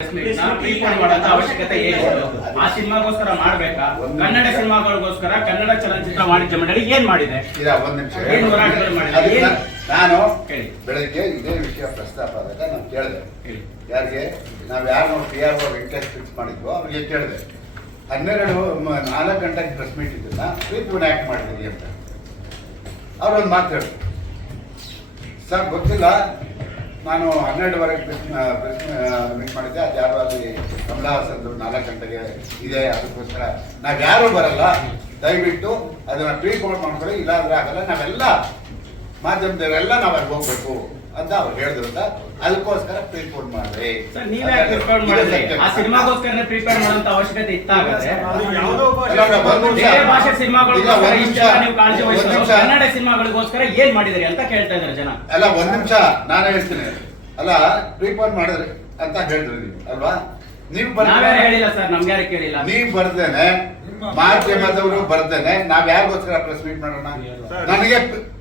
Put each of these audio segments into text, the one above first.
ಅವಶ್ಯಕತೆ ಏನಿಲ್ಲ. ಆ ಸಿನಿಮಾಗೋಸ್ಕರ ಮಾಡ್ಬೇಕಾ? ಕನ್ನಡ ಸಿನಿಮಾಗಳಿಗೋಸ್ಕರ ಕನ್ನಡ ಚಲನಚಿತ್ರ ವಾಣಿಜ್ಯ ಮಂಡಳಿ ಏನ್ ಮಾಡಿದೆ? ಏನ್ ಹೋರಾಟಗಳು ಮಾಡಿದೆ? ನಾನು ಬೆಳಗ್ಗೆ ಇದೇ ವಿಷಯ ಪ್ರಸ್ತಾಪ ಆದಾಗ ನಾನು ಕೇಳಿದೆ, ಯಾರಿಗೆ ನಾವ್ ಯಾರು PRO ವೆಂಕಟೇಶ್ ಫಿಕ್ಸ್ ಮಾಡಿದ್ವೋ ಅವ್ರಿಗೆ ಕೇಳಿದೆ, 4 ಗಂಟೆಗೆ ಪ್ರೆಸ್ ಮೀಟ್ ಇದನ್ನ ಪ್ರೀತಿವನ್ನ ಯಾಕೆ ಮಾಡಿದ್ರಿ ಅಂತ. ಅವ್ರೊಂದು ಮಾತು ಹೇಳಿದ್ರು, ಸರ್ ಗೊತ್ತಿಲ್ಲ, ನಾನು 12ವರೆಗೆ ಪ್ರೆಸ್ ಮೀಟ್ ಮಾಡಿದ್ದೆ, ಅದು ಯಾರು ಅಲ್ಲಿ ಕಮಲಾ ಹಾಸನ್ದು 4 ಗಂಟೆಗೆ ಇದೆ, ಅದಕ್ಕೋಸ್ಕರ ನಾವ್ಯಾರು ಬರಲ್ಲ, ದಯವಿಟ್ಟು ಅದನ್ನ ಪ್ರೀಕೋಡ್ ಮಾಡ್ಕೊಳ್ಳಿ, ಇಲ್ಲಾಂದ್ರೆ ಆಗಲ್ಲ, ನಾವೆಲ್ಲ ಮಾಧ್ಯಮದವರೆಲ್ಲ ನಾವು ಅಲ್ಲಿ ಹೋಗ್ಬೇಕು ಅಂತ ಅವ್ರು ಹೇಳಿದ್ರು. ಅದಕ್ಕೋಸ್ಕರ ಪ್ರೀಕೋಡ್ ಮಾಡ್ರಿ. ಆ ಸಿನಿಮಾಗೋಸ್ಕರ ಪ್ರಿಪೇರ್ ಮಾಡುವಂತ ಅವಶ್ಯಕತೆ ಇತ್ತಾಗತ್ತೆ. ಭಾಷೆ ಕನ್ನಡ ಸಿನಿಮಾಗಳಿಗೋಸ್ಕರ ಏನ್ ಮಾಡಿದ್ರಿ ಅಂತ ಕೇಳ್ತಾ ಇದಾರೆ ಜನ. ಅಲ್ಲ, ಒಂದ್ ನಿಮಿಷ ನಾನು ಹೇಳ್ತೀನಿ. ಅಲ್ಲ, ಪ್ರೀಪೋನ್ ಮಾಡಿದ್ರಿ ಅಂತ ಹೇಳಿದ್ರಿ ನೀವು ಅಲ್ವಾ? ನೀವು ಹೇಳಿಲ್ಲ ಸರ್, ನಮ್ಗೆ ಯಾರು ಕೇಳಿಲ್ಲ. ನೀವು ಬರ್ದೇನೆ, ಮಾಧ್ಯಮದವರು ಬರ್ದೇನೆ ನಾವ್ ಯಾರಿಗೋಸ್ಕರ ಪ್ರೆಸ್ ಮೀಟ್ ಮಾಡೋಣ? ನನಗೆ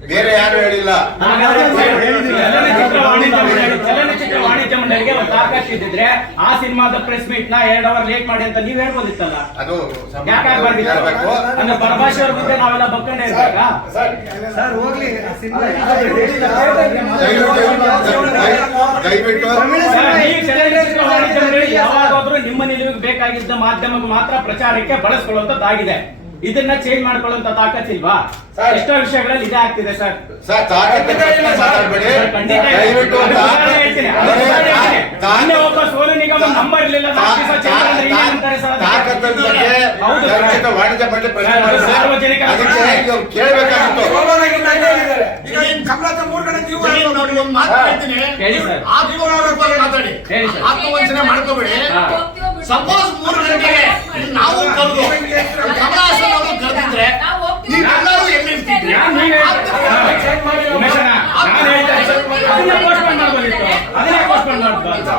ಬೇರೆ ಯಾರು ಹೇಳಿಲ್ಲ. ಚಲನಚಿತ್ರ ವಾಣಿಜ್ಯ ಮಂಡಳಿಗೆ ಒಂದು ತಾಕತ್ತು ಇದ್ದಿದ್ರೆ ಆ ಸಿನಿಮಾದ ಪ್ರೆಸ್ ಮೀಟ್ ನ 2 ಅವರ್ ಲೇಟ್ ಮಾಡಿ ಅಂತ ನೀವ್ ಹೇಳ್ಬೋದಿತ್ತಲ್ಲ. ಅದು ಯಾಕಾಗಬಾರ್ದಿತ್ತು? ಅಂದ್ರೆ ಪರಭಾಷೆ ಅವ್ರ ಬಗ್ಗೆ ನಾವೆಲ್ಲ ಬಕ್ಕಂಡೆ ಇರ್ಬೇಕಾ? ದಯವಿಟ್ಟು ಯಾವಾಗಾದ್ರೂ ನಿಮ್ಮ ನಿಲುವಿಗೆ ಬೇಕಾಗಿದ್ದ ಮಾಧ್ಯಮಕ್ಕೆ ಮಾತ್ರ ಪ್ರಚಾರಕ್ಕೆ ಬಳಸ್ಕೊಳ್ಳುವಂತದ್ದಾಗಿದೆ. ಇದನ್ನ ಚೇಂಜ್ ಮಾಡ್ಕೊಳ್ಳುವಂತ ತಾಕತ್ತಿಲ್ವಾ? ಎಷ್ಟೋ ವಿಷಯಗಳಲ್ಲಿ ಇದೇ ಆಗ್ತಿದೆ ಸರ್. ಒಬ್ಬ ಸೋಲು ನಿಗಮ ನಂಬರ್ ಇರಲಿಲ್ಲ, ಸಾರ್ವಜನಿಕ ಆತ್ಮವಂಚನೆ ಮಾಡ್ಕೋಬೇಡಿ. ಸಪೋಸ್ 3 ಗಂಟೆಗೆ ನಾವು ಕರೆದಿದ್ರೆ ನೀವೆಲ್ಲರೂ ಎಲ್ಲಿರ್ತಿದ್ರಿ? ಅದನ್ನೇ ಪೋಸ್ಟ್ಪೋನ್ ಮಾಡ್ಬೋದಿತ್ತು.